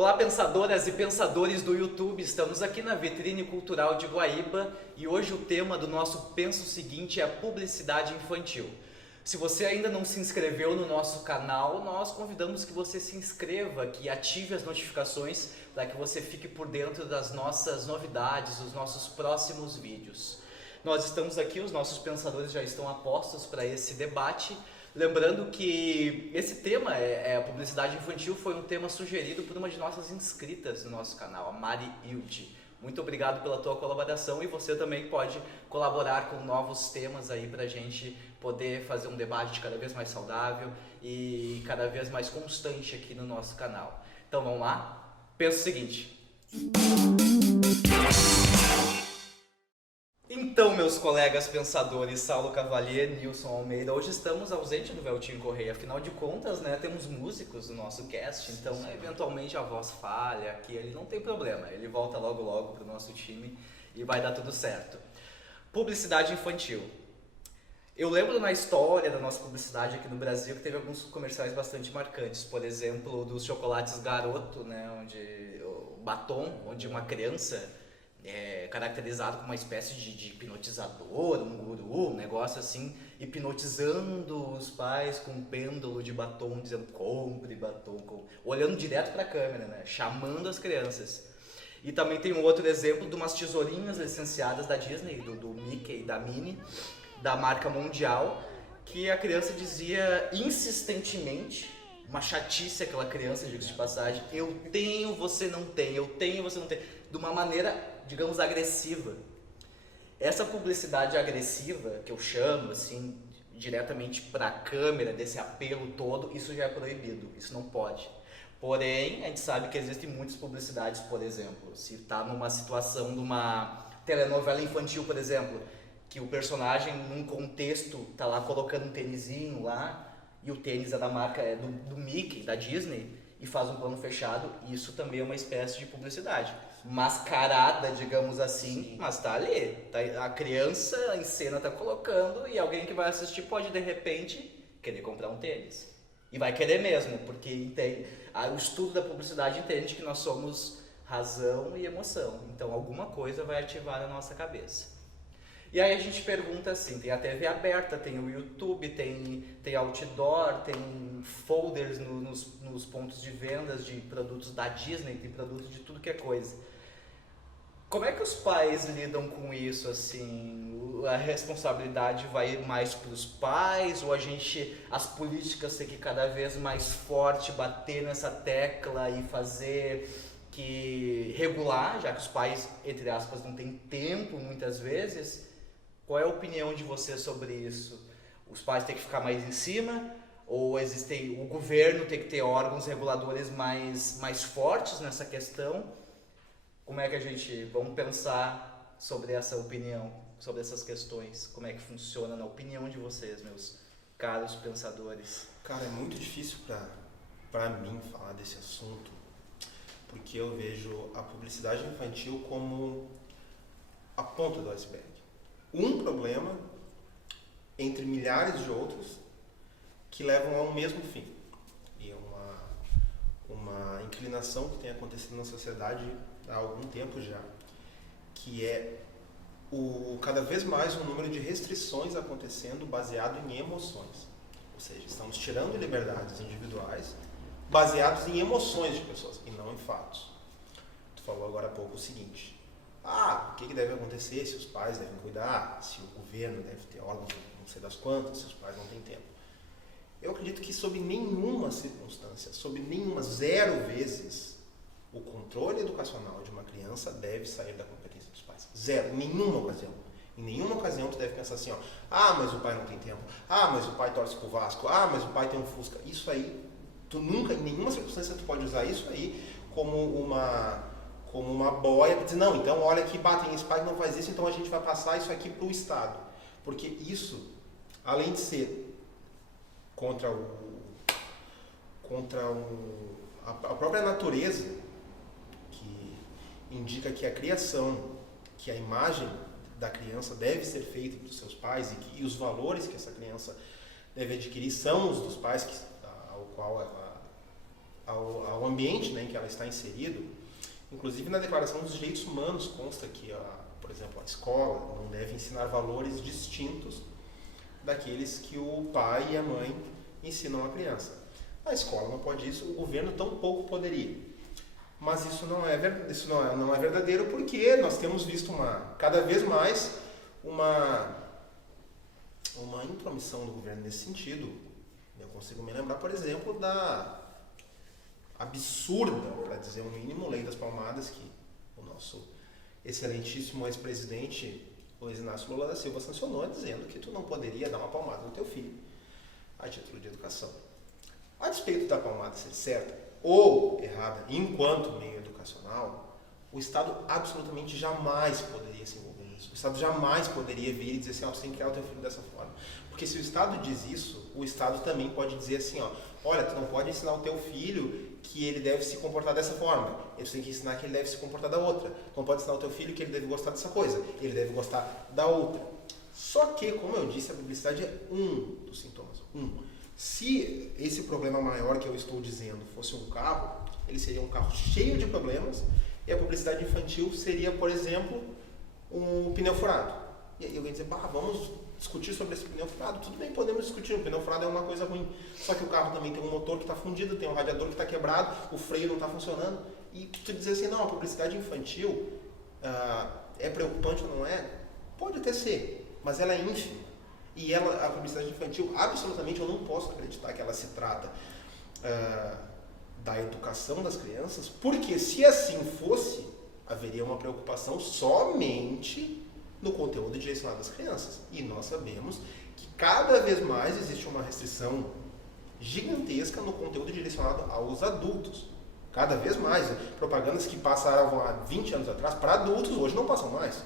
Olá, pensadoras e pensadores do YouTube, estamos aqui na Vitrine Cultural de Guaíba e hoje o tema do nosso Pensa o Seguinte é a publicidade infantil. Se você ainda não se inscreveu no nosso canal, nós convidamos que você se inscreva, que ative as notificações para que você fique por dentro das nossas novidades, dos nossos próximos vídeos. Nós estamos aqui, os nossos pensadores já estão a postos para esse debate. Lembrando que esse tema, a publicidade infantil, foi um tema sugerido por uma de nossas inscritas no nosso canal, a Mari Hilde. Muito obrigado pela tua colaboração e você também pode colaborar com novos temas aí pra gente poder fazer um debate cada vez mais saudável e cada vez mais constante aqui no nosso canal. Então vamos lá? Pensa o seguinte. Então, meus colegas pensadores, Saulo Cavalier, Nilson Almeida, hoje estamos ausentes do Veltinho Correia, afinal de contas, né, temos músicos no nosso cast, então eventualmente a voz falha aqui, ele não tem problema, ele volta logo logo pro nosso time e vai dar tudo certo. Publicidade infantil. Eu lembro na história da nossa publicidade aqui no Brasil que teve alguns comerciais bastante marcantes, por exemplo, dos chocolates Garoto, né, onde o batom, onde uma criança caracterizado como uma espécie de hipnotizador, um guru, um negócio assim, hipnotizando os pais com um pêndulo de batom, dizendo compre batom, olhando direto para a câmera, né? Chamando as crianças. E também tem um outro exemplo de umas tesourinhas licenciadas da Disney, do Mickey e da Minnie, da marca Mundial, que a criança dizia insistentemente, uma chatice aquela criança, digo de passagem, eu tenho, você não tem, eu tenho, você não tem, de uma maneira, digamos, agressiva. Essa publicidade agressiva, que eu chamo, assim, diretamente para a câmera, desse apelo todo, isso já é proibido, isso não pode. Porém, a gente sabe que existem muitas publicidades, por exemplo, se está numa situação de uma telenovela infantil, por exemplo, que o personagem, num contexto, tá lá colocando um tênisinho lá, e o tênis é da marca do Mickey, da Disney, e faz um plano fechado, isso também é uma espécie de publicidade. Mascarada, digamos assim, sim, mas tá ali. Tá, a criança em cena tá colocando e alguém que vai assistir pode, de repente, querer comprar um tênis. E vai querer mesmo, porque entende, o estudo da publicidade entende que nós somos razão e emoção. Então alguma coisa vai ativar na nossa cabeça. E aí a gente pergunta assim, tem a TV aberta, tem o YouTube, tem outdoor, tem folders nos pontos de vendas de produtos da Disney, tem produtos de tudo que é coisa. Como é que os pais lidam com isso, assim? A responsabilidade vai mais para os pais ou as políticas têm que cada vez mais forte bater nessa tecla e fazer que regular, já que os pais, entre aspas, não têm tempo muitas vezes? Qual é a opinião de você sobre isso? Os pais têm que ficar mais em cima? Ou o governo tem que ter órgãos reguladores mais fortes nessa questão? Como é que vamos pensar sobre essa opinião, sobre essas questões? Como é que funciona na opinião de vocês, meus caros pensadores? Cara, é muito difícil para mim falar desse assunto, porque eu vejo a publicidade infantil como a ponta do iceberg. Um problema entre milhares de outros que levam a um mesmo fim. E é uma inclinação que tem acontecido na sociedade há algum tempo já, que é cada vez mais um número de restrições acontecendo baseado em emoções. Ou seja, estamos tirando liberdades individuais baseados em emoções de pessoas e não em fatos. Tu falou agora há pouco o seguinte: o que deve acontecer, se os pais devem cuidar, se o governo deve ter órgãos, não sei das quantas, se os pais não têm tempo. Eu acredito que sob nenhuma circunstância, zero vezes, o controle educacional de uma criança deve sair da competência dos pais. Zero, nenhuma ocasião. Em nenhuma ocasião tu deve pensar assim, mas o pai não tem tempo, mas o pai torce pro Vasco, mas o pai tem um Fusca. Isso aí, tu nunca, em nenhuma circunstância tu pode usar isso aí como uma boia para dizer, não, então olha que tem esse pai que não faz isso, então a gente vai passar isso aqui para o Estado. Porque isso, além de ser contra a própria natureza, que indica que a criação, que a imagem da criança deve ser feita pelos seus pais e os valores que essa criança deve adquirir são os dos pais ao qual ao ambiente, né, em que ela está inserido. Inclusive na Declaração dos Direitos Humanos consta que, por exemplo, a escola não deve ensinar valores distintos daqueles que o pai e a mãe ensinam à criança. A escola não pode isso, o governo tampouco poderia. Mas isso não é verdadeiro, porque nós temos visto cada vez mais uma intromissão do governo nesse sentido. Eu consigo me lembrar, por exemplo, da absurda, para dizer o mínimo, Lei das Palmadas, que o nosso excelentíssimo ex-presidente Luiz Inácio Lula da Silva sancionou, dizendo que tu não poderia dar uma palmada no teu filho a título de educação. A despeito da palmada ser certa ou errada enquanto meio educacional, o Estado absolutamente jamais poderia se envolver nisso. O Estado jamais poderia vir e dizer assim, você tem que criar o teu filho dessa forma. Porque se o Estado diz isso, o Estado também pode dizer assim, olha, tu não pode ensinar o teu filho que ele deve se comportar dessa forma. Ele tem que ensinar que ele deve se comportar da outra. Tu não pode ensinar o teu filho que ele deve gostar dessa coisa. Ele deve gostar da outra. Só que, como eu disse, a publicidade é um dos sintomas. Se esse problema maior que eu estou dizendo fosse um carro, ele seria um carro cheio de problemas e a publicidade infantil seria, por exemplo, um pneu furado. E aí eu ia dizer, vamos discutir sobre esse pneu furado. Tudo bem, podemos discutir. O pneu furado é uma coisa ruim. Só que o carro também tem um motor que está fundido, tem um radiador que está quebrado, o freio não está funcionando. E tu dizer assim, não, a publicidade infantil é preocupante ou não é? Pode até ser, mas ela é ínfima. E a publicidade infantil, absolutamente, eu não posso acreditar que ela se trata da educação das crianças, porque se assim fosse, haveria uma preocupação somente no conteúdo direcionado às crianças. E nós sabemos que cada vez mais existe uma restrição gigantesca no conteúdo direcionado aos adultos. Cada vez mais. Propagandas que passaram há 20 anos atrás para adultos, hoje não passam mais.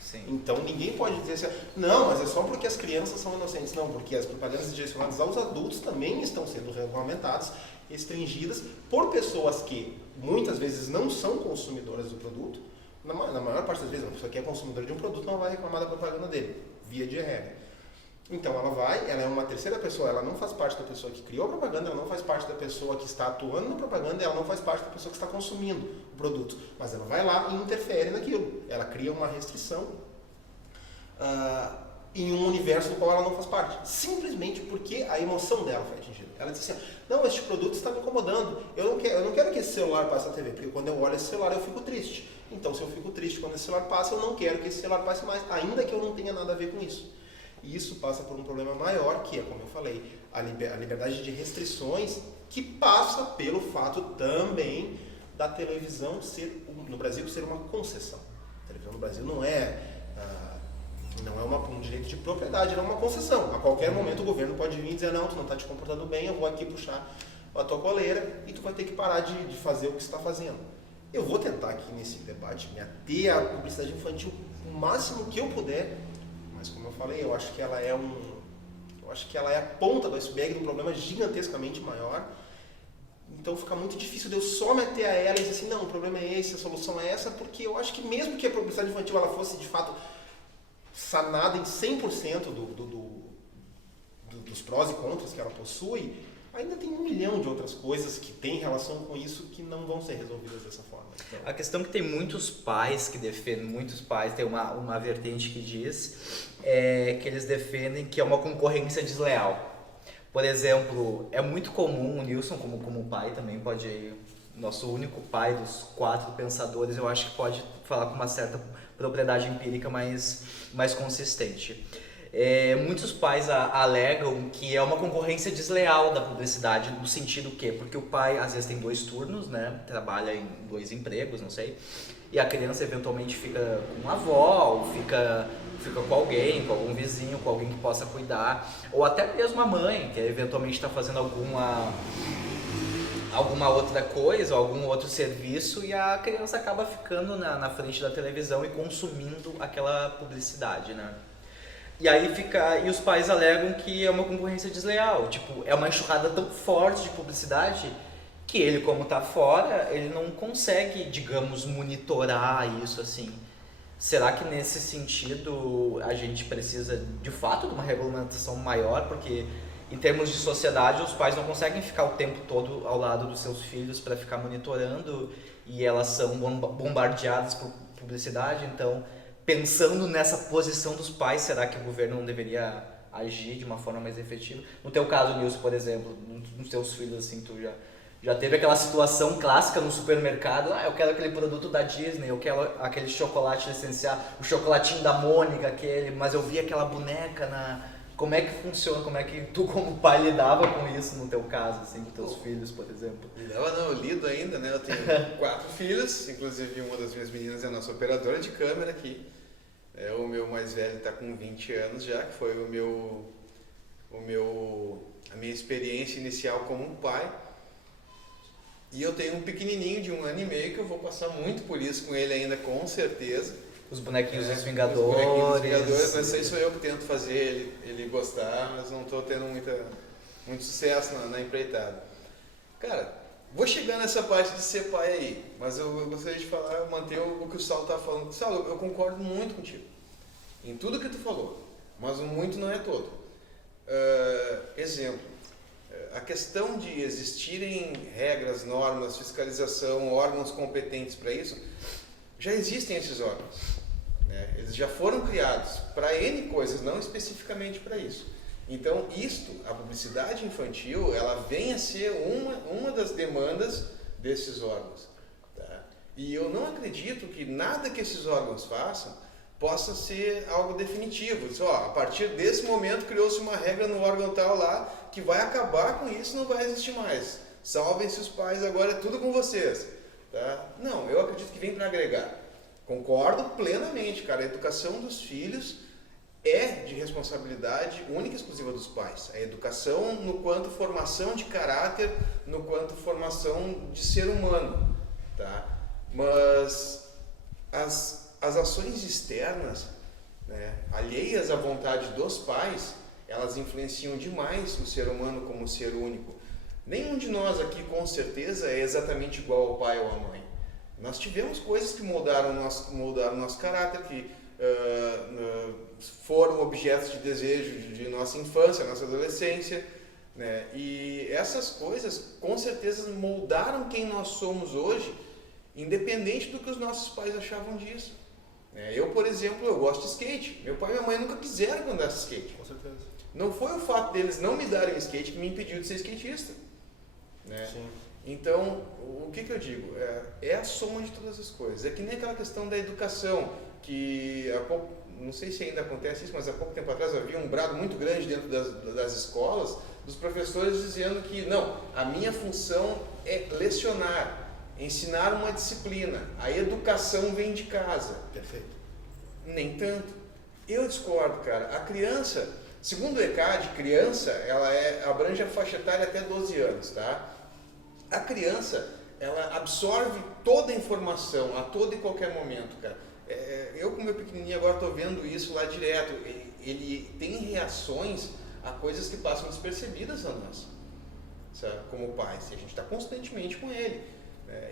Sim. Então ninguém pode dizer assim, não, mas é só porque as crianças são inocentes. Não, porque as propagandas direcionadas aos adultos também estão sendo regulamentadas, restringidas por pessoas que muitas vezes não são consumidoras do produto. Na maior parte das vezes, uma pessoa que é consumidora de um produto não vai reclamar da propaganda dele, via de regra. Então ela é uma terceira pessoa, ela não faz parte da pessoa que criou a propaganda, ela não faz parte da pessoa que está atuando na propaganda, ela não faz parte da pessoa que está consumindo o produto. Mas ela vai lá e interfere naquilo. Ela cria uma restrição em um universo do qual ela não faz parte. Simplesmente porque a emoção dela foi atingida. Ela diz assim, não, este produto está me incomodando. Eu não quero que esse celular passe na TV, porque quando eu olho esse celular eu fico triste. Então se eu fico triste quando esse celular passa, eu não quero que esse celular passe mais, ainda que eu não tenha nada a ver com isso. E isso passa por um problema maior, que é, como eu falei, a liberdade de restrições, que passa pelo fato também da televisão no Brasil ser uma concessão. A televisão no Brasil não é um direito de propriedade, ela é uma concessão. A qualquer momento o governo pode vir e dizer, não, tu não está te comportando bem, eu vou aqui puxar a tua coleira e tu vai ter que parar de fazer o que você está fazendo. Eu vou tentar aqui nesse debate me ater à publicidade infantil o máximo que eu puder, mas como eu falei, eu acho que ela é a ponta do iceberg de um problema gigantescamente maior. Então fica muito difícil de eu só me ater a ela e dizer assim, não, o problema é esse, a solução é essa, porque eu acho que mesmo que a publicidade infantil ela fosse de fato sanada em 100% dos prós e contras que ela possui, ainda tem 1 milhão de outras coisas que têm relação com isso que não vão ser resolvidas dessa forma. Então, a questão é que tem muitos pais que defendem, tem uma vertente que diz que eles defendem que é uma concorrência desleal. Por exemplo, é muito comum, o Nilson como pai também pode, nosso único pai dos 4 pensadores, eu acho que pode falar com uma certa propriedade empírica mais consistente. Muitos pais alegam que é uma concorrência desleal da publicidade, no sentido que, porque o pai às vezes tem 2 turnos, né, trabalha em 2 empregos, não sei, e a criança eventualmente fica com uma avó, ou fica com alguém, com algum vizinho, com alguém que possa cuidar, ou até mesmo a mãe, que eventualmente está fazendo alguma outra coisa, algum outro serviço, e a criança acaba ficando na frente da televisão e consumindo aquela publicidade, né? E aí e os pais alegam que é uma concorrência desleal, tipo, é uma enxurrada tão forte de publicidade que ele, como tá fora, ele não consegue, digamos, monitorar isso assim. Será que nesse sentido a gente precisa de fato de uma regulamentação maior? Porque em termos de sociedade, os pais não conseguem ficar o tempo todo ao lado dos seus filhos para ficar monitorando, e elas são bombardeadas por publicidade. Então, pensando nessa posição dos pais, será que o governo não deveria agir de uma forma mais efetiva? No teu caso, Nilson, por exemplo, nos teus filhos, assim, tu já teve aquela situação clássica no supermercado: eu quero aquele produto da Disney, eu quero aquele chocolate licenciado, o chocolatinho da Mônica, mas eu vi aquela boneca na... Como é que funciona? Como é que tu, como pai, lidava com isso no teu caso, assim, com teus filhos, por exemplo? Não, eu lido ainda, né? Eu tenho 4 filhos, inclusive uma das minhas meninas é a nossa operadora de câmera aqui. O meu mais velho está com 20 anos já, que foi a minha experiência inicial como um pai. E eu tenho um pequenininho de 1 ano e meio que eu vou passar muito por isso com ele ainda, com certeza. Os bonequinhos dos Vingadores. Os bonequinhos dos Vingadores, mas isso aí sou eu que tento fazer ele gostar, mas não estou tendo muito sucesso na empreitada. Cara, vou chegar nessa parte de ser pai aí, mas eu gostaria de manter o que o Saulo estava falando. Saulo, eu concordo muito contigo, em tudo que tu falou, mas o muito não é todo. Exemplo, a questão de existirem regras, normas, fiscalização, órgãos competentes para isso, já existem esses órgãos, né? Eles já foram criados para N coisas, não especificamente para isso. Então, a publicidade infantil, ela vem a ser uma das demandas desses órgãos. Tá? E eu não acredito que nada que esses órgãos façam possa ser algo definitivo. A partir desse momento criou-se uma regra no órgão tal lá que vai acabar com isso, não vai existir mais. Salvem-se os pais, agora é tudo com vocês. Tá? Não, eu acredito que vem para agregar. Concordo plenamente, cara. A educação dos filhos é de responsabilidade única e exclusiva dos pais. A educação no quanto formação de caráter, no quanto formação de ser humano. Tá? Mas as ações externas, né, alheias à vontade dos pais, elas influenciam demais o ser humano como ser único. Nenhum de nós aqui, com certeza, é exatamente igual ao pai ou à mãe. Nós tivemos coisas que moldaram o nosso caráter, que foram objetos de desejo de nossa infância, nossa adolescência, né? E essas coisas, com certeza, moldaram quem nós somos hoje, independente do que os nossos pais achavam disso. Eu, por exemplo, eu gosto de skate. Meu pai e minha mãe nunca quiseram que eu andasse skate. Com certeza. Não foi o fato deles não me darem um skate que me impediu de ser skatista. Né? Sim. Então, o que eu digo? É a soma de todas as coisas. É que nem aquela questão da educação, que há pouco, não sei se ainda acontece isso, mas há pouco tempo atrás havia um brado muito grande dentro das escolas, dos professores dizendo que, não, a minha função é lecionar, ensinar uma disciplina, a educação vem de casa. Perfeito. Nem tanto. Eu discordo, cara. A criança, segundo o ECAD, criança, ela abrange a faixa etária até 12 anos, tá? A criança, ela absorve toda a informação a todo e qualquer momento, cara. Eu com meu pequenininho agora estou vendo isso lá direto. Ele tem reações a coisas que passam despercebidas a nós, sabe? Como pais. E a gente está constantemente com ele.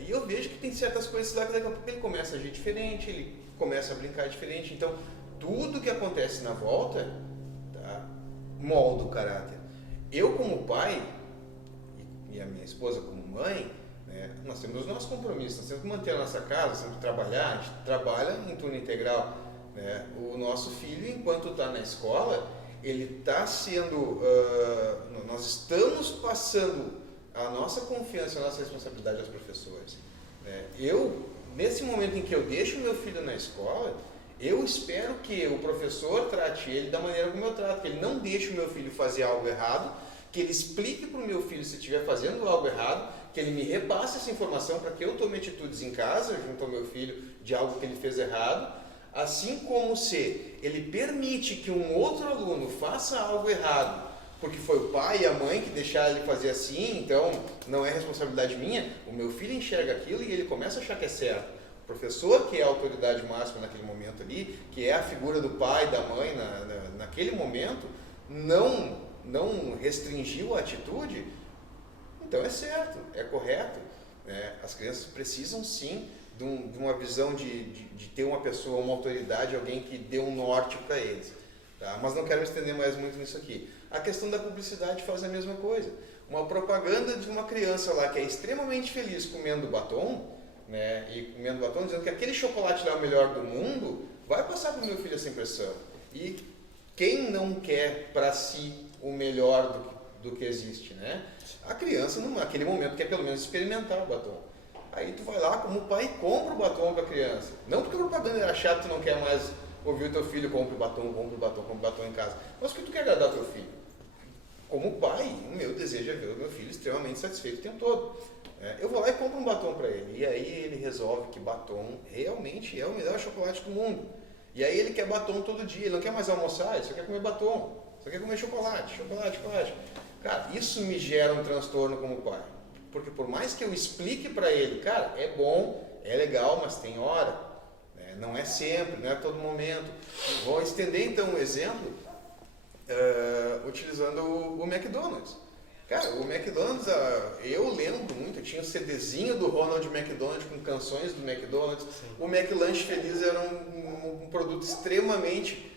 E eu vejo que tem certas coisas lá que daqui a pouco ele começa a agir diferente, ele começa a brincar diferente. Então, tudo que acontece na volta, tá, molda o caráter. Eu como pai e a minha esposa como mãe, né, nós temos os nossos compromissos, nós temos que manter a nossa casa, temos que trabalhar, a gente trabalha em turno integral. Né? O nosso filho, enquanto está na escola, ele está sendo, nós estamos passando a nossa confiança, a nossa responsabilidade aos professores. Né? Nesse momento em que eu deixo meu filho na escola, eu espero que o professor trate ele da maneira como eu trato, que ele não deixe o meu filho fazer algo errado, que ele explique para o meu filho se estiver fazendo algo errado, que ele me repasse essa informação para que eu tome atitudes em casa, junto ao meu filho, de algo que ele fez errado, assim como se ele permite que um outro aluno faça algo errado, porque foi o pai e a mãe que deixaram ele fazer assim, então não é responsabilidade minha, o meu filho enxerga aquilo e ele começa a achar que é certo. O professor, que é a autoridade máxima naquele momento ali, que é a figura do pai e da mãe naquele momento, não restringiu a atitude, então é certo, é correto. Né? As crianças precisam sim de uma visão de ter uma pessoa, uma autoridade, alguém que dê um norte para eles. Tá? Mas não quero me estender mais muito nisso aqui. A questão da publicidade faz a mesma coisa. Uma propaganda de uma criança lá que é extremamente feliz comendo batom, né, e comendo batom dizendo que aquele chocolate lá é o melhor do mundo, vai passar para o meu filho essa impressão. E quem não quer para si o melhor do que existe, né? A criança, naquele momento, quer pelo menos experimentar o batom. Aí tu vai lá, como pai, e compra o batom para a criança. Não porque a propaganda era chata, tu não quer mais ouvir o teu filho, compre batom em casa. Mas porque tu quer agradar o teu filho. Como pai, o meu desejo é ver o meu filho extremamente satisfeito o tempo todo. Eu vou lá e compro um batom para ele. E aí ele resolve que batom realmente é o melhor chocolate do mundo. E aí ele quer batom todo dia, ele não quer mais almoçar, ele só quer comer batom. Só quer comer chocolate. Cara, isso me gera um transtorno como pai. Porque por mais que eu explique para ele, cara, é bom, é legal, mas tem hora. Né? Não é sempre, não é todo momento. Vou estender então o exemplo utilizando o McDonald's. Cara, o McDonald's, eu lembro muito, eu tinha o CDzinho do Ronald McDonald com canções do McDonald's. Sim. O McLanche Feliz era um produto extremamente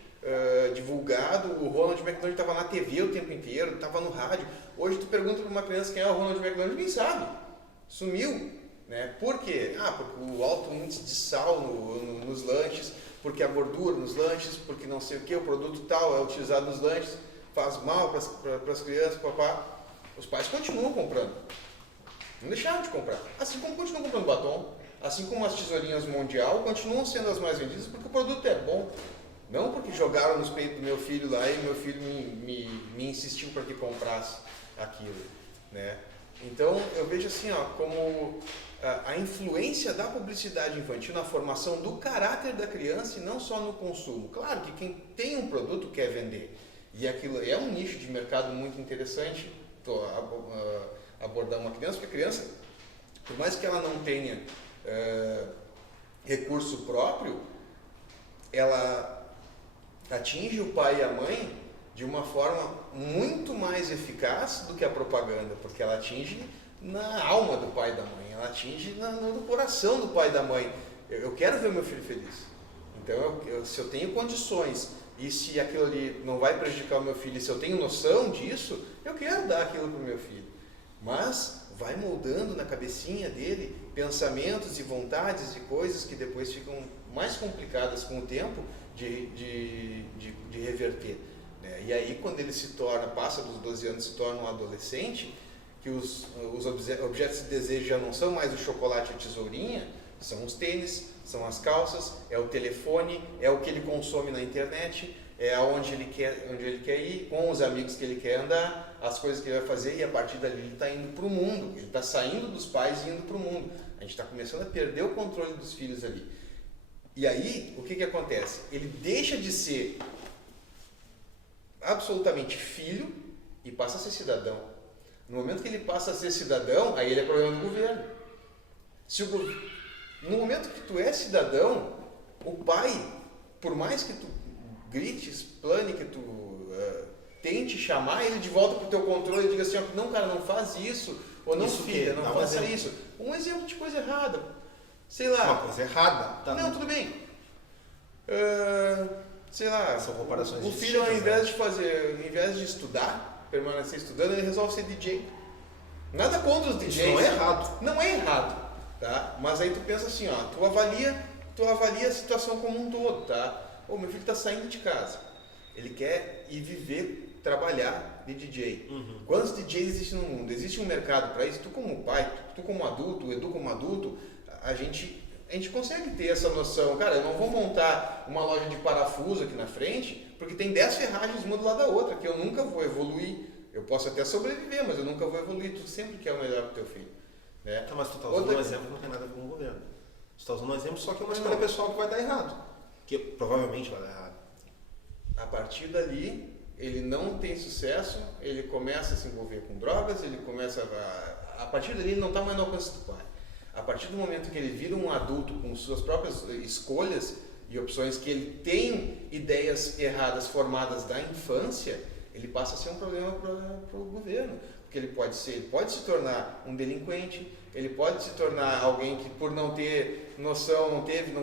divulgado. O Ronald McDonald estava na TV o tempo inteiro, estava no rádio. Hoje tu pergunta para uma criança quem é o Ronald McDonald, ninguém sabe. Sumiu. Né? Por quê? Porque o alto índice de sal nos lanches, porque a gordura nos lanches, porque não sei o que, o produto tal é utilizado nos lanches, faz mal para as crianças, papá. Os pais continuam comprando. Não deixaram de comprar. Assim como continuam comprando batom, assim como as tesourinhas Mundial continuam sendo as mais vendidas porque o produto é bom. Não porque jogaram nos peitos do meu filho lá e meu filho me insistiu para que comprasse aquilo. Né? Então eu vejo assim, como a influência da publicidade infantil na formação do caráter da criança e não só no consumo. Claro que quem tem um produto quer vender. E aquilo é um nicho de mercado muito interessante. Abordar uma criança, porque a criança, por mais que ela não tenha recurso próprio, ela atinge o pai e a mãe de uma forma muito mais eficaz do que a propaganda, porque ela atinge na alma do pai e da mãe, ela atinge no coração do pai e da mãe. Eu quero ver meu filho feliz. Então, se eu tenho condições e se aquilo ali não vai prejudicar o meu filho, e se eu tenho noção disso, eu quero dar aquilo para o meu filho. Mas vai moldando na cabecinha dele pensamentos e vontades e coisas que depois ficam mais complicadas com o tempo de reverter. Né? E aí quando ele passa dos 12 anos, se torna um adolescente, que os objetos de desejo já não são mais o chocolate e a tesourinha, são os tênis, são as calças, é o telefone, é o que ele consome na internet, é onde ele quer ir, com os amigos que ele quer andar, as coisas que ele vai fazer, e a partir dali ele está indo para o mundo, ele está saindo dos pais e indo para o mundo. A gente está começando a perder o controle dos filhos ali. E aí, o que acontece? Ele deixa de ser absolutamente filho e passa a ser cidadão. No momento que ele passa a ser cidadão, aí ele é problema do governo. No momento que tu é cidadão, o pai, por mais que tu grite, explane, que tu tente chamar ele de volta para o teu controle e diga assim, não cara, não faz isso, ou não isso filha, não faça isso. Um exemplo de coisa errada. Sei lá. Uma coisa errada? Tá, não, tudo bem. Sei lá. São comparações o filho, ao invés de estudar, permanecer estudando, ele resolve ser DJ. Nada contra os DJs. Isso não é errado. Não é errado. Tá? Mas aí tu pensa assim, tu avalia a situação como um todo, tá? Meu filho está saindo de casa, ele quer ir viver, trabalhar de DJ. Uhum. Quantos DJs existem no mundo? Existe um mercado para isso? Tu como pai, tu como adulto, o Edu como adulto, a gente consegue ter essa noção. Cara, eu não vou montar uma loja de parafuso aqui na frente, porque tem 10 ferragens uma do lado da outra, que eu nunca vou evoluir. Eu posso até sobreviver, mas eu nunca vou evoluir. Tu sempre quer o melhor para o teu filho. Né? Então, mas tu está usando um exemplo que não tem nada a ver com o governo. Tu está usando um exemplo só que é uma escolha pessoal que vai dar errado. Que provavelmente vai dar errado. A partir dali, ele não tem sucesso, ele começa a se envolver com drogas, ele começa a partir dali ele não está mais no alcance do pai. A partir do momento que ele vira um adulto com suas próprias escolhas e opções, que ele tem ideias erradas formadas da infância, ele passa a ser um problema para o governo. Porque ele pode se tornar um delinquente, ele pode se tornar alguém que por não ter noção, não teve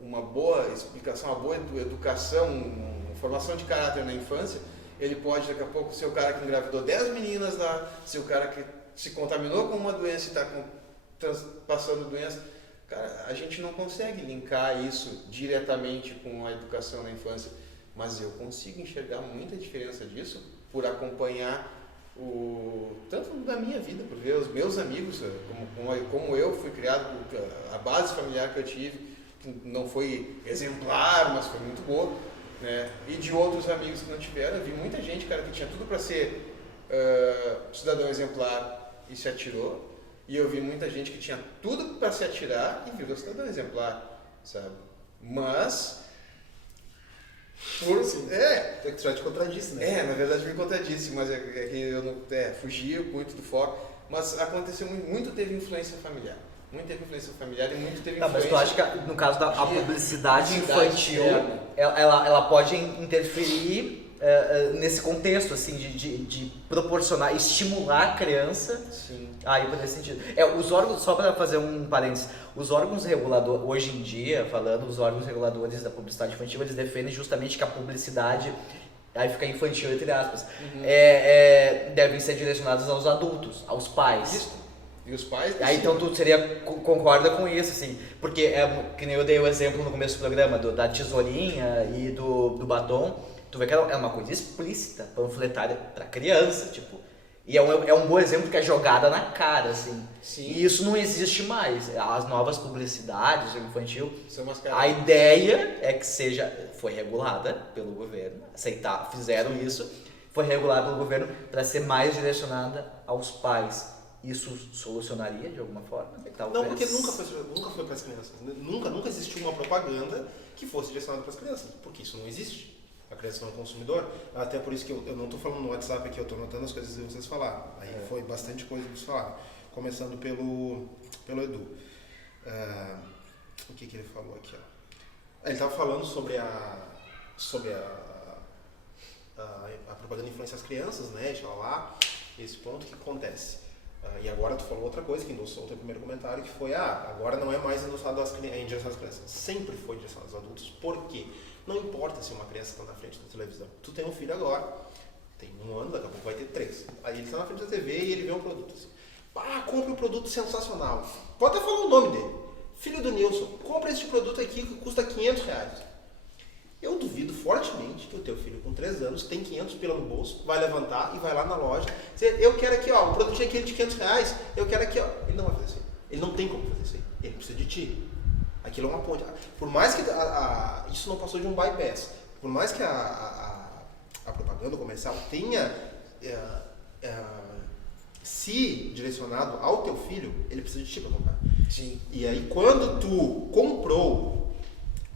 uma boa explicação, uma boa educação, uma formação de caráter na infância, ele pode daqui a pouco ser o cara que engravidou 10 meninas lá, ser o cara que se contaminou com uma doença e está passando doença. Cara, a gente não consegue linkar isso diretamente com a educação na infância, mas eu consigo enxergar muita diferença disso por acompanhar tanto da minha vida, por ver os meus amigos, como eu fui criado, a base familiar que eu tive, que não foi exemplar, mas foi muito boa, né? E de outros amigos que não tiveram, eu vi muita gente, cara, que tinha tudo para ser cidadão exemplar e se atirou, e eu vi muita gente que tinha tudo para se atirar e virou cidadão exemplar, sabe? Mas Tem que te contradisse, né? na verdade me contradisse, mas é que eu não fugi muito do foco, mas aconteceu muito teve influência familiar. Muito teve influência familiar e muito teve influência... Mas tu acha que no caso da publicidade infantil, externa, ela pode interferir nesse contexto, assim, de proporcionar, estimular a criança. Sim. Aí, por esse sentido. Os órgãos, só para fazer um parênteses, os órgãos reguladores, hoje em dia, falando, os órgãos reguladores da publicidade infantil, eles defendem justamente que a publicidade, aí fica infantil entre aspas, devem ser direcionadas aos adultos, aos pais. Isso. E os pais... Aí então tu concorda com isso, assim, porque que nem eu dei o exemplo no começo do programa, da tesourinha e do batom, tu vê que é uma coisa explícita, panfletária pra criança, tipo, e é um bom exemplo que é jogada na cara, assim. Sim. E isso não existe mais. As novas publicidades, o infantil, São umas a ideia é que foi regulada pelo governo, fizeram isso, foi regulada pelo governo para ser mais direcionada aos pais. Isso solucionaria de alguma forma? Talvez. Não, porque nunca foi para as crianças. Nunca existiu uma propaganda que fosse direcionada para as crianças, porque isso não existe. A criança não é um consumidor. Até por isso que eu não estou falando no WhatsApp aqui, eu estou anotando as coisas que vocês falaram. Aí foi bastante coisa que vocês falaram. Começando pelo Edu. O que ele falou aqui? Ó. Ele estava falando sobre a propaganda influencia as crianças, né? Lá, esse ponto que acontece. E agora tu falou outra coisa que endossou o teu primeiro comentário, que foi, agora não é mais endossado em direção às crianças. Sempre foi direcionado aos adultos. Por quê? Não importa se uma criança está na frente da televisão. Tu tem um filho agora, tem 1 ano, daqui a pouco vai ter 3. Aí ele está na frente da TV e ele vê um produto assim. Compre um produto sensacional. Pode até falar o nome dele. Filho do Nilson, compra este produto aqui que custa R$500. Eu duvido fortemente que o teu filho com 3 anos tem 500 pila no bolso, vai levantar e vai lá na loja dizer, eu quero aqui, ó, um produtinho aqui de R$500, eu quero aqui, ó. Ele não vai fazer isso aí. Ele não tem como fazer isso aí. Ele precisa de ti. Aquilo é uma ponte. Por mais que isso não passou de um bypass, por mais que a propaganda comercial tenha se direcionado ao teu filho, ele precisa de ti para comprar. Sim. E aí quando tu comprou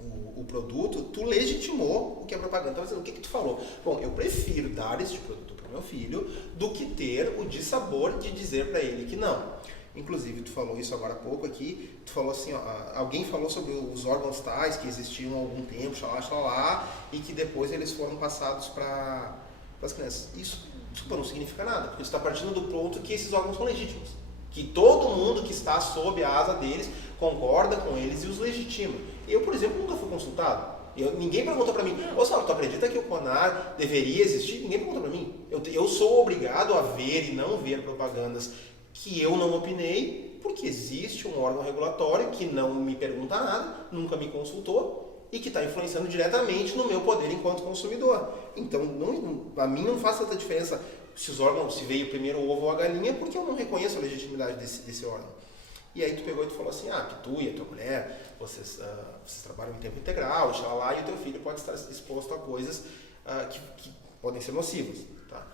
o produto, tu legitimou o que a propaganda estava dizendo. O que tu falou? Bom, eu prefiro dar este produto para o meu filho do que ter o dissabor de dizer para ele que não. Inclusive, tu falou isso agora há pouco aqui, tu falou assim, alguém falou sobre os órgãos tais que existiam há algum tempo, xalá, e que depois eles foram passados para as crianças. Isso, desculpa, não significa nada, porque tu está partindo do ponto que esses órgãos são legítimos. Que todo mundo que está sob a asa deles concorda com eles e os legitima. Eu, por exemplo, nunca fui consultado. Ninguém pergunta para mim, Saulo, tu acredita que o CONAR deveria existir? Ninguém pergunta para mim. Eu sou obrigado a ver e não ver propagandas que eu não opinei, porque existe um órgão regulatório que não me pergunta nada, nunca me consultou e que está influenciando diretamente no meu poder enquanto consumidor. Então, a mim não faz tanta diferença se veio primeiro o ovo ou a galinha, porque eu não reconheço a legitimidade desse órgão. E aí tu pegou e tu falou assim, que tu e a tua mulher, vocês trabalham em tempo integral, e o teu filho pode estar exposto a coisas que podem ser nocivas. Tá?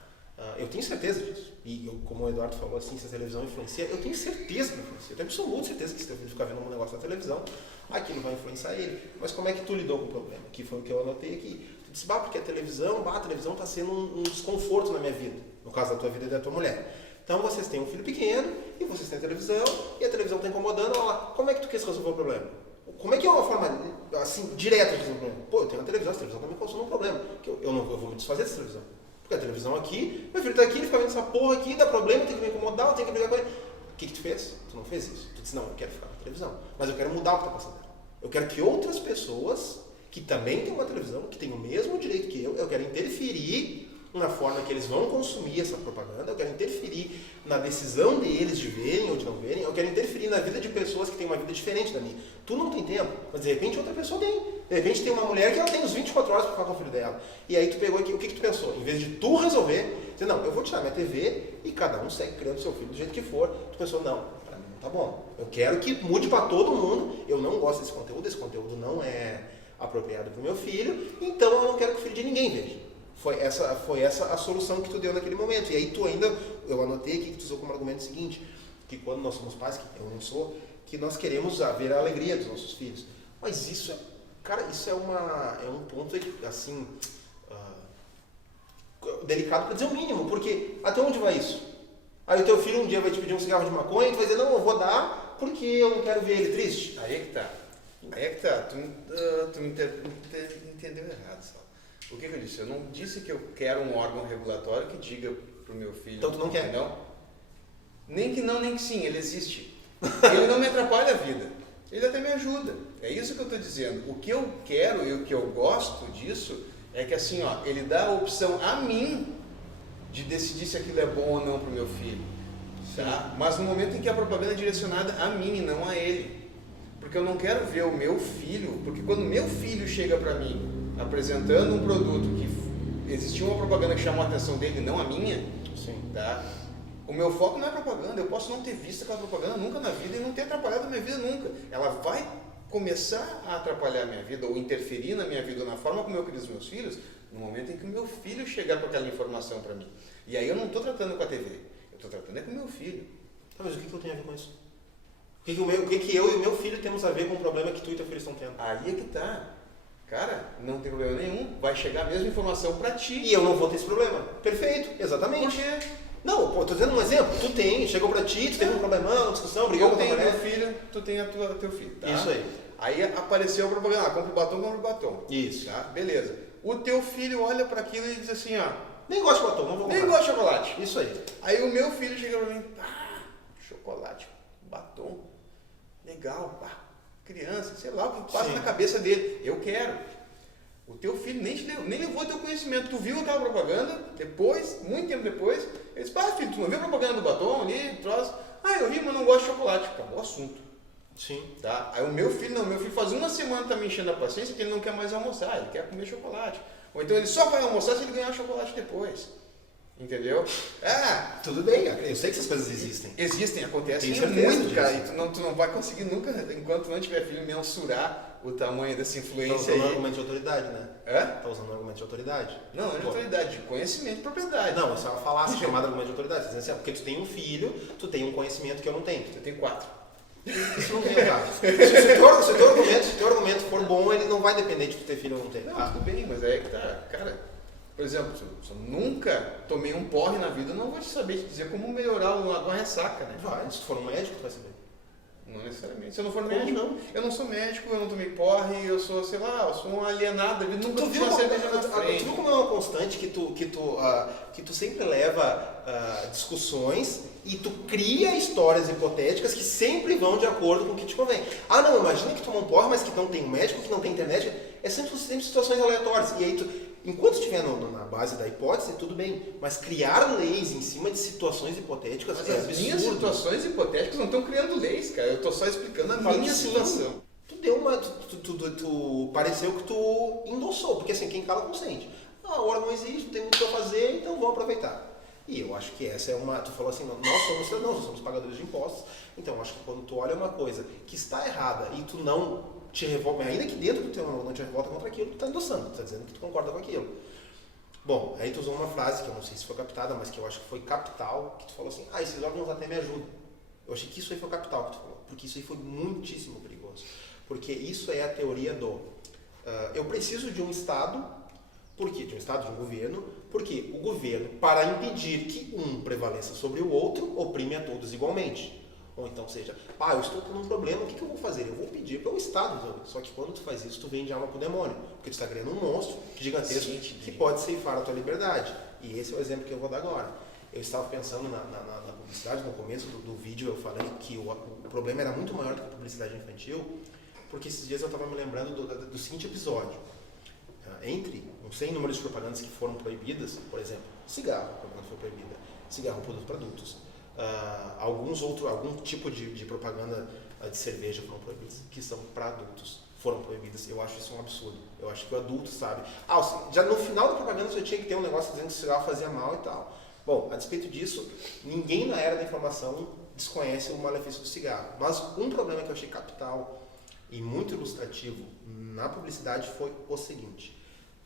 Eu tenho certeza disso. E como o Eduardo falou assim, se a televisão influencia, eu tenho certeza que influencia. Eu tenho absoluta certeza que se teu filho ficar vendo um negócio na televisão, aquilo vai influenciar ele. Mas como é que tu lidou com o problema? Que foi o que eu anotei aqui. Tu disse, porque a televisão está sendo um desconforto na minha vida. No caso da tua vida e da tua mulher. Então vocês têm um filho pequeno e vocês têm a televisão e a televisão está incomodando. Olha lá, como é que tu quis resolver o problema? Como é que é uma forma assim, direta de resolver o problema? Eu tenho uma televisão, essa televisão está me causando um problema. Eu vou me desfazer dessa televisão. Porque a televisão aqui, meu filho está aqui, ele fica vendo essa porra aqui, dá problema, tem que me incomodar, eu tenho que brigar com ele. O que tu fez? Tu não fez isso. Tu disse, não, eu quero ficar na televisão, mas eu quero mudar o que está passando nela. Eu quero que outras pessoas que também têm uma televisão, que têm o mesmo direito que eu quero interferir na forma que eles vão consumir essa propaganda, eu quero interferir na decisão deles de verem ou de não verem, eu quero interferir na vida de pessoas que têm uma vida diferente da minha. Tu não tem tempo, mas de repente outra pessoa tem. De repente tem uma mulher que ela tem uns 24 horas para ficar com o filho dela. E aí tu pegou aqui, o que tu pensou? Em vez de tu resolver, dizer, não, eu vou tirar minha TV e cada um segue criando seu filho do jeito que for, tu pensou, não, para mim não tá bom. Eu quero que mude para todo mundo, eu não gosto desse conteúdo, esse conteúdo não é apropriado para o meu filho, então eu não quero que o filho de ninguém veja. Foi essa a solução que tu deu naquele momento. E aí tu ainda, eu anotei aqui que tu usou como argumento o seguinte, que quando nós somos pais, que eu não sou, que nós queremos ver a alegria dos nossos filhos. Mas isso, cara, isso é um ponto, assim, delicado para dizer o mínimo, porque até onde vai isso? Aí o teu filho um dia vai te pedir um cigarro de maconha e tu vai dizer, não, eu vou dar porque eu não quero ver ele triste. Aí é que tá. Tu me entendeu errado, sabe? O que eu disse? Eu não disse que eu quero um órgão regulatório que diga pro meu filho... Então tu não quer? Não. Nem que não, nem que sim, ele existe. Ele não me atrapalha a vida. Ele até me ajuda. É isso que eu estou dizendo. O que eu quero e o que eu gosto disso é que assim, ó, ele dá a opção a mim de decidir se aquilo é bom ou não pro meu filho. Tá? Mas no momento em que a propaganda é direcionada a mim e não a ele. Porque eu não quero ver o meu filho, porque quando meu filho chega para mim apresentando um produto que existia uma propaganda que chamou a atenção dele, não a minha, Sim. tá? O meu foco não é propaganda, eu posso não ter visto aquela propaganda nunca na vida e não ter atrapalhado a minha vida nunca. Ela vai começar a atrapalhar a minha vida ou interferir na minha vida, ou na forma como eu crio os meus filhos, no momento em que o meu filho chegar com aquela informação para mim. E aí eu não estou tratando com a TV, eu estou tratando com o meu filho. Tá, mas o que eu tenho a ver com isso? O que eu e o meu filho temos a ver com o problema que tu e teu filho estão tendo? Aí é que tá. Cara, não tem problema nenhum. Vai chegar a mesma informação pra ti. E eu não vou ter esse problema. Perfeito, Por exatamente. quê? Não, pô, tô dando um exemplo. Tu tem, chegou pra ti, tu teve um problemão, uma discussão, brigou Eu com a tua tenho meu mulher. filho, tu tem teu filho, tá? Isso aí. Aí apareceu a propaganda, compra o batom. Isso. Tá? Beleza. O teu filho olha pra aquilo e diz assim, ó, Nem gosto de batom, não vou comprar. nem gosto de chocolate. Isso aí. Aí o meu filho chega pra mim, chocolate, batom, legal, criança, sei lá o que passa Sim. na cabeça dele. Eu quero. O teu filho nem levou teu conhecimento. Tu viu aquela propaganda, depois, muito tempo depois, ele disse, filho, tu não viu a propaganda do batom ali, troço? Eu vi, mas não gosto de chocolate. Acabou o assunto. Sim. Tá? Aí o meu filho faz uma semana tá me enchendo a paciência que ele não quer mais almoçar, ele quer comer chocolate. Ou então ele só vai almoçar se ele ganhar chocolate depois. Entendeu? Tudo bem, cara. Eu sei que essas coisas existem. Existem, acontecem Tenho certeza muito, cara. disso. E tu não vai conseguir nunca, enquanto não tiver filho, mensurar o tamanho dessa Tá influência usando um aí. argumento de autoridade, né? Hã? Tá usando um argumento de autoridade. Não é de autoridade, de conhecimento de propriedade. Não, isso é uma falácia chamada argumento de autoridade. Tá dizendo assim, porque tu tem um filho, tu tem um conhecimento que eu não tenho. Eu tenho 4. Isso não tem, cara. Se o teu argumento for bom, ele não vai depender de tu ter filho ou não ter. Não, tudo bem, mas aí é que tá. Cara, por exemplo, se eu nunca tomei um porre na vida, eu não vou te saber te dizer como melhorar uma ressaca, né? Vai, se tu for um médico, tu vai saber. Não necessariamente. Se eu não for Como médico, não? Eu não sou médico, eu não tomei porre, eu sou, sei lá, eu sou um alienado, eu nunca Tu tive viu, uma cerveja na tu frente. viu como é uma constante que tu sempre leva discussões e tu cria histórias hipotéticas que sempre vão de acordo com o que te convém. Não, imagina que tu não porra, mas que não tem um médico, que não tem internet. É sempre situações aleatórias. E aí enquanto estiver na base da hipótese, tudo bem. Mas criar leis em cima de situações hipotéticas Mas é as minhas absurdo. situações hipotéticas não estão criando leis, cara. Eu estou só explicando a minha Sim. situação. Tu deu uma. Tu pareceu que tu endossou, porque assim, quem cala consente. A hora não existe, não tem muito o que fazer, então vamos aproveitar. E eu acho que essa é uma. Tu falou assim, nós somos cidadãos, nós somos pagadores de impostos. Então eu acho que quando tu olha uma coisa que está errada e tu não te revolta, ainda que dentro do teu não te revolta contra aquilo, tu está endossando, tu está dizendo que tu concorda com aquilo. Bom, aí tu usou uma frase que eu não sei se foi captada, mas que eu acho que foi capital, que tu falou assim, esses órgãos até me ajudam. Eu achei que isso aí foi capital que tu falou, porque isso aí foi muitíssimo perigoso. Porque isso é a teoria do eu preciso de um Estado, por quê? De um Estado, de um governo, porque o governo, para impedir que um prevaleça sobre o outro, oprime a todos igualmente. Ou então seja, eu estou com um problema, o que eu vou fazer? Eu vou pedir para o Estado resolver. Só que quando tu faz isso, tu vende alma pro demônio. Porque tu está criando um monstro gigantesco que pode ceifar a tua liberdade. E esse é o exemplo que eu vou dar agora. Eu estava pensando na publicidade, no começo do vídeo eu falei que o problema era muito maior do que a publicidade infantil, porque esses dias eu estava me lembrando do seguinte episódio. entre um sem número de propagandas que foram proibidas, por exemplo, cigarro, a propaganda foi proibida, cigarro é um produto para adultos. Algum tipo de propaganda de cerveja foram proibidas, que são para adultos, foram proibidas. Eu acho isso um absurdo. Eu acho que o adulto sabe. Já no final da propaganda já tinha que ter um negócio dizendo que o cigarro fazia mal e tal. Bom, a despeito disso, ninguém na era da informação desconhece o malefício do cigarro. Mas um problema que eu achei capital e muito ilustrativo na publicidade foi o seguinte.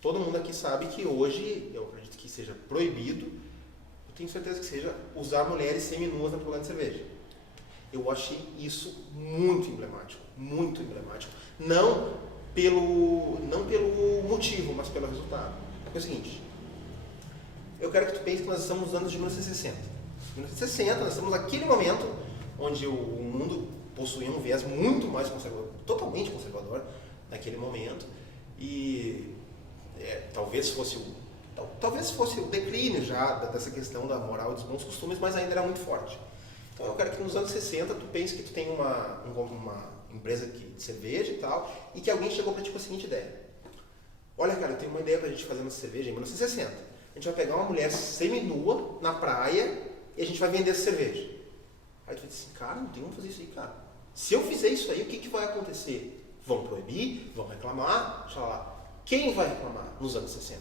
Todo mundo aqui sabe que hoje, eu acredito que seja proibido, eu tenho certeza que seja usar mulheres seminuas na propaganda de cerveja. Eu achei isso muito emblemático, muito emblemático. Não pelo motivo, mas pelo resultado. É o seguinte, eu quero que tu pense que nós estamos nos anos de 1960. Em 1960, nós estamos naquele momento onde o mundo possuía um viés muito mais conservador, totalmente conservador, naquele momento, e talvez fosse o declínio já dessa questão da moral e dos bons costumes, mas ainda era muito forte. Então eu quero que nos anos 60 tu pense que tu tem uma empresa de cerveja e tal, e que alguém chegou para ti com a seguinte ideia. Olha, cara, eu tenho uma ideia pra gente fazer nossa cerveja em 1960. A gente vai pegar uma mulher seminua na praia e a gente vai vender essa cerveja. Aí tu vai dizer assim, cara, não tem como fazer isso aí, cara. Se eu fizer isso aí, o que vai acontecer? Vão proibir? Vão reclamar? Lá. Quem vai reclamar nos anos 60?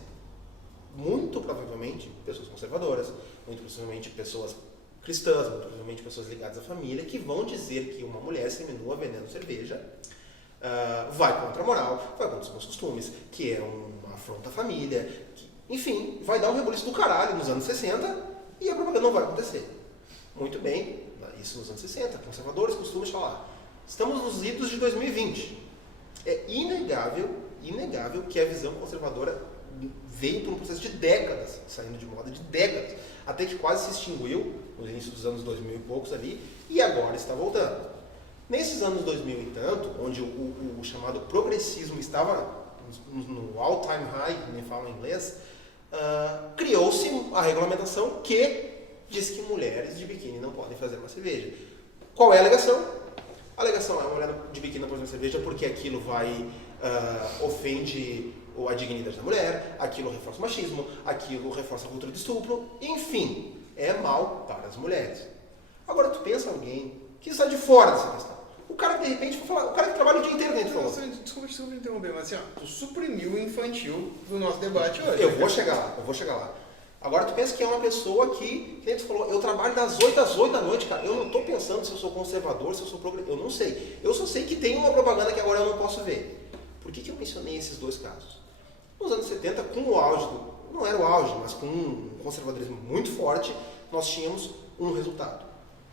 Muito provavelmente pessoas conservadoras, muito possivelmente pessoas cristãs, muito provavelmente pessoas ligadas à família, que vão dizer que uma mulher seminua vendendo cerveja vai contra a moral, vai contra os bons costumes, que é uma afronta à família, enfim, vai dar um rebuliço do caralho nos anos 60 e a propaganda não vai acontecer. Muito bem, isso nos anos 60, conservadores costumam falar. Estamos nos idos de 2020. É inegável que a visão conservadora veio por um processo de décadas, saindo de moda de décadas, até que quase se extinguiu no início dos anos 2000 e poucos ali, e agora está voltando. Nesses anos 2000 e tanto, onde o chamado progressismo estava no all-time high, nem falo em inglês, criou-se a regulamentação que diz que mulheres de biquíni não podem fazer uma cerveja. Qual é a alegação? A alegação é uma mulher de biquíni não pode fazer uma cerveja porque aquilo ofende a dignidade da mulher, aquilo reforça o machismo, aquilo reforça a cultura do estupro, enfim, é mal para as mulheres. Agora tu pensa em alguém que está de fora dessa questão. O cara que de repente vai falar, o cara que trabalha o dia inteiro dentro do Desculpa me interromper, mas assim, tu suprimiu o infantil do nosso debate hoje. Eu vou chegar lá. Agora tu pensa que é uma pessoa que nem tu falou, eu trabalho das 8 às 8 da noite, cara. Eu não estou pensando se eu sou conservador, se eu sou progressista, eu não sei. Eu só sei que tem uma propaganda que agora eu não posso ver. Por que eu mencionei esses dois casos? Nos anos 70, com o auge, não era o auge, mas com um conservadorismo muito forte, nós tínhamos um resultado.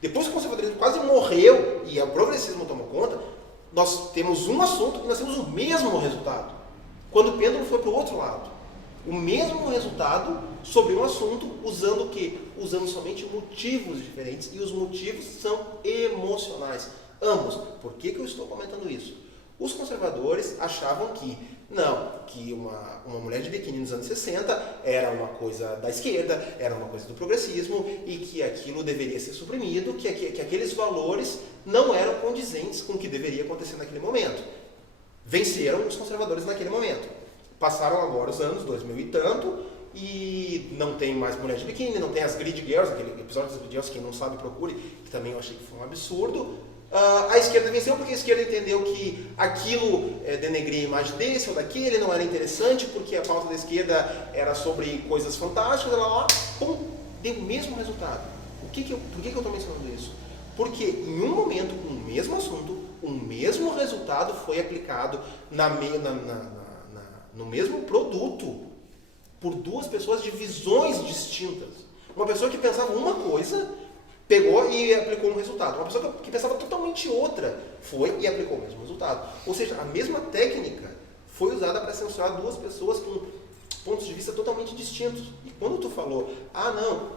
Depois que o conservadorismo quase morreu e o progressismo tomou conta, nós temos um assunto e nós temos o mesmo resultado. Quando o pêndulo foi para o outro lado. O mesmo resultado sobre um assunto, usando o quê? Usando somente motivos diferentes, e os motivos são emocionais. Ambos. Por que eu estou comentando isso? Os conservadores achavam que uma mulher de biquíni nos anos 60 era uma coisa da esquerda, era uma coisa do progressismo, e que aquilo deveria ser suprimido, que aqueles valores não eram condizentes com o que deveria acontecer naquele momento. Venceram os conservadores naquele momento. Passaram agora os anos 2000 e tanto, e não tem mais mulher de biquíni, não tem as Grid Girls, aquele episódio das Grid Girls, quem não sabe procure, que também eu achei que foi um absurdo. A esquerda venceu porque a esquerda entendeu que aquilo denegria a imagem desse ou daquele, não era interessante, porque a pauta da esquerda era sobre coisas fantásticas, pum, deu o mesmo resultado. Por que eu estou mencionando isso? Porque em um momento, com o mesmo assunto, o mesmo resultado foi aplicado no mesmo produto por duas pessoas de visões distintas. Uma pessoa que pensava uma coisa pegou e aplicou um resultado. Uma pessoa que pensava totalmente outra foi e aplicou o mesmo resultado. Ou seja, a mesma técnica foi usada para censurar duas pessoas com pontos de vista totalmente distintos. E quando tu falou,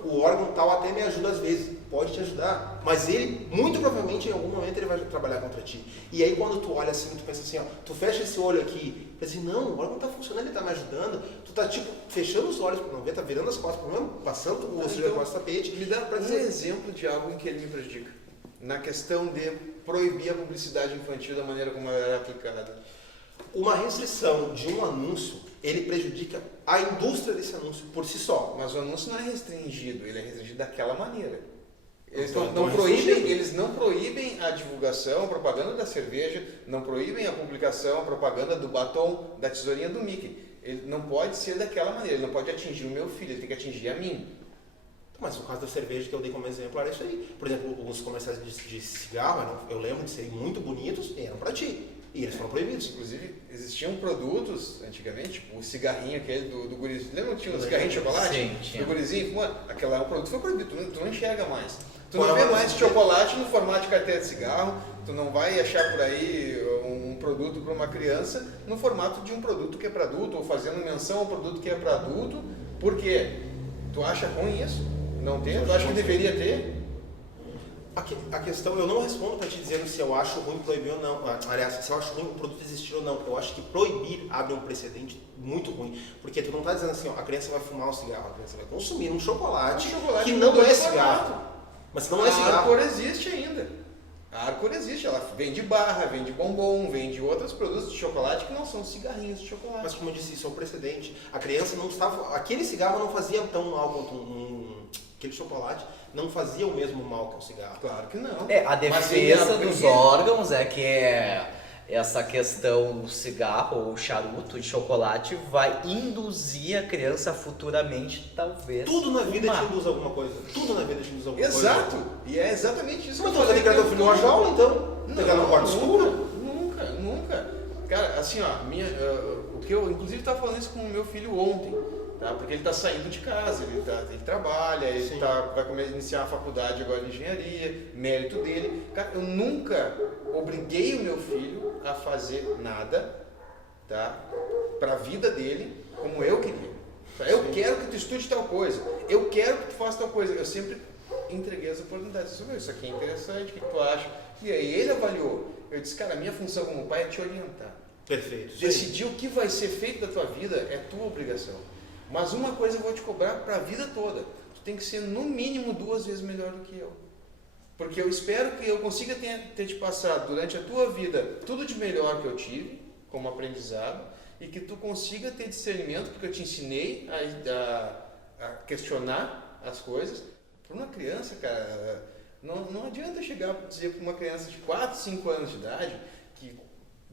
o órgão tal até me ajuda às vezes, pode te ajudar, mas ele, muito provavelmente, em algum momento ele vai trabalhar contra ti. E aí quando tu olha assim, tu pensa assim, tu fecha esse olho aqui, pensa assim, não, o órgão está funcionando, ele está me ajudando, tu tá fechando os olhos para não ver, tá virando as costas para não, passando o rosto debaixo do tapete. Me dá um exemplo de algo em que ele me prejudica, na questão de proibir a publicidade infantil da maneira como ela é aplicada. Uma restrição de um anúncio, ele prejudica a indústria desse anúncio por si só. Mas o anúncio não é restringido, ele é restringido daquela maneira. Eles Então, não é proíbem, restringido. eles não proíbem a divulgação, a propaganda da cerveja, não proíbem a publicação, a propaganda do batom, da tesourinha do Mickey. Ele não pode ser daquela maneira, ele não pode atingir o meu filho, ele tem que atingir a mim. Mas no caso da cerveja que eu dei como exemplo era isso aí. Por exemplo, os comerciais de cigarro, eu lembro de serem muito bonitos e eram para ti. E eles foram proibidos. Inclusive, existiam produtos antigamente, tipo o cigarrinho aquele do gurizinho. Lembra que tinha um cigarrinho de chocolate? Sim, tinha. Do gurizinho? Mano, aquele produto foi proibido, tu não enxerga mais. Tu Pô, não vê mas- mais chocolate no formato de carteira de cigarro, tu não vai achar por aí um produto para uma criança no formato de um produto que é para adulto, ou fazendo menção ao produto que é para adulto. Por quê? Tu acha ruim isso? Não ter? Tu acha que deveria ter? A questão, eu não respondo para te dizendo se eu acho ruim proibir ou não. Aliás, se eu acho ruim o produto existir ou não. Eu acho que proibir abre um precedente muito ruim. Porque tu não está dizendo assim, ó, a criança vai fumar um cigarro, a criança vai consumir um chocolate, chocolate que não mudou é de cigarro. formato. Mas não é A cigarro. Arcor existe ainda. A Arcor existe, ela vende barra, vende bombom, vende outros produtos de chocolate que não são cigarrinhos de chocolate. Mas como eu disse, isso é um precedente. A criança não estava... Aquele cigarro não fazia tão mal quanto aquele chocolate não fazia o mesmo mal que o cigarro. Claro que não. A Mas ele defesa dos aprende- órgãos é que essa questão do cigarro ou charuto de chocolate vai induzir a criança futuramente, talvez. Tudo na vida fumar. te induz alguma coisa. Tudo na vida te induz alguma Exato! coisa. E é exatamente isso Mas que tu eu vai ter que criar teu filho numa jaula, então? Pegar num quarto escuro? Nunca. Cara, assim, ó, o que eu inclusive estava falando isso com o meu filho ontem, tá? Porque ele está saindo de casa, ele trabalha, ele Sim. vai iniciar a faculdade agora de engenharia, mérito dele. Cara, eu nunca obriguei o meu filho a fazer nada, tá? Para a vida dele como eu queria. Eu quero que tu estude tal coisa, eu quero que tu faça tal coisa. Eu sempre entreguei as oportunidades. Isso aqui é interessante, o que tu acha? E aí ele avaliou. Eu disse, cara, a minha função como pai é te orientar. Perfeito. Isso aí. Decidir o que vai ser feito da tua vida é tua obrigação. Mas uma coisa eu vou te cobrar para a vida toda. Tu tem que ser no mínimo 2 vezes melhor do que eu. Porque eu espero que eu consiga ter te passado durante a tua vida tudo de melhor que eu tive, como aprendizado, e que tu consiga ter discernimento, porque eu te ensinei a questionar as coisas. Para uma criança, cara, não adianta chegar a dizer para uma criança de 4, 5 anos de idade que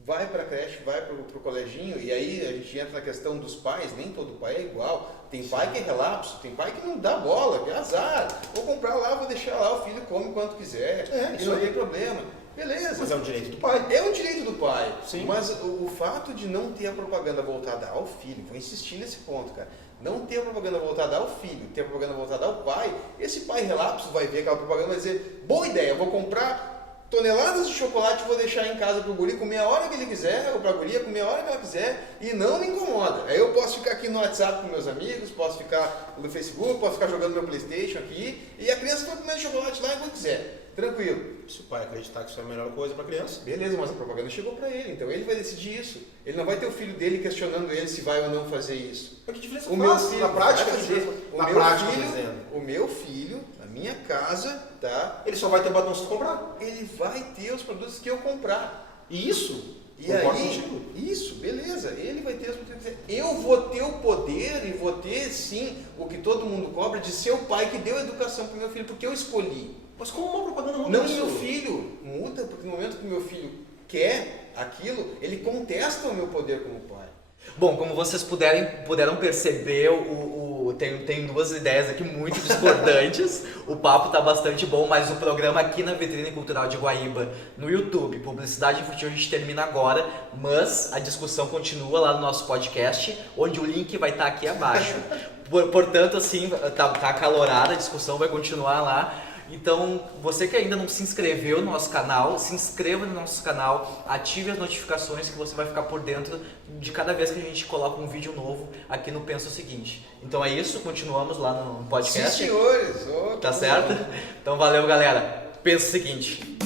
vai para a creche, vai para o coleginho, e aí a gente entra na questão dos pais, nem todo pai é igual. Tem pai que é relapso, tem pai que não dá bola, que é azar. Vou comprar lá, vou deixar lá, o filho come quanto quiser, e isso não aí. tem problema. Beleza. Mas é um direito do pai. É um direito do pai, Sim. mas o fato de não ter a propaganda voltada ao filho, vou insistir nesse ponto, cara, não ter a propaganda voltada ao filho, ter a propaganda voltada ao pai, esse pai relapso vai ver aquela propaganda e vai dizer, boa ideia, vou comprar toneladas de chocolate e vou deixar em casa pro guri comer a hora que ele quiser, ou pra guria comer a hora que ela quiser, e não me incomoda. Aí eu posso ficar aqui no WhatsApp com meus amigos, posso ficar no Facebook, posso ficar jogando meu PlayStation aqui, e a criança vai comer chocolate lá enquanto quiser. Tranquilo. Se o pai acreditar que isso é a melhor coisa para a criança. Beleza, mas a propaganda chegou para ele, então ele vai decidir isso. Ele não vai ter o filho dele questionando ele se vai ou não fazer isso. Mas que diferença O faz? meu filho Na prática, vai que fazer. diferença- O na meu prática, filho, dizendo. o meu filho, na minha casa, tá? Ele só vai ter batom se tu comprar. Ele vai ter os produtos que eu comprar. E isso, E concordo aí, contigo. isso, beleza, ele vai ter os produtos que eu quiser. Eu vou ter o poder e vou ter, sim, o que todo mundo cobra de ser o pai que deu educação para o meu filho, porque eu escolhi. Mas como uma propaganda muda Não isso? meu filho. Muda, porque no momento que meu filho quer aquilo, ele contesta o meu poder como pai. Bom, como vocês puderam perceber, tem 2 ideias aqui muito discordantes. O papo tá bastante bom, mas o programa aqui na Vitrine Cultural de Guaíba, no YouTube, Publicidade Infantil, a gente termina agora, mas a discussão continua lá no nosso podcast, onde o link vai estar aqui abaixo. Portanto, assim, tá acalorada, a discussão vai continuar lá. Então, você que ainda não se inscreveu no nosso canal, se inscreva no nosso canal, ative as notificações que você vai ficar por dentro de cada vez que a gente coloca um vídeo novo aqui no Pensa o Seguinte. Então é isso, continuamos lá no podcast. Sim, senhores. Tá certo? Então valeu, galera. Pensa o seguinte.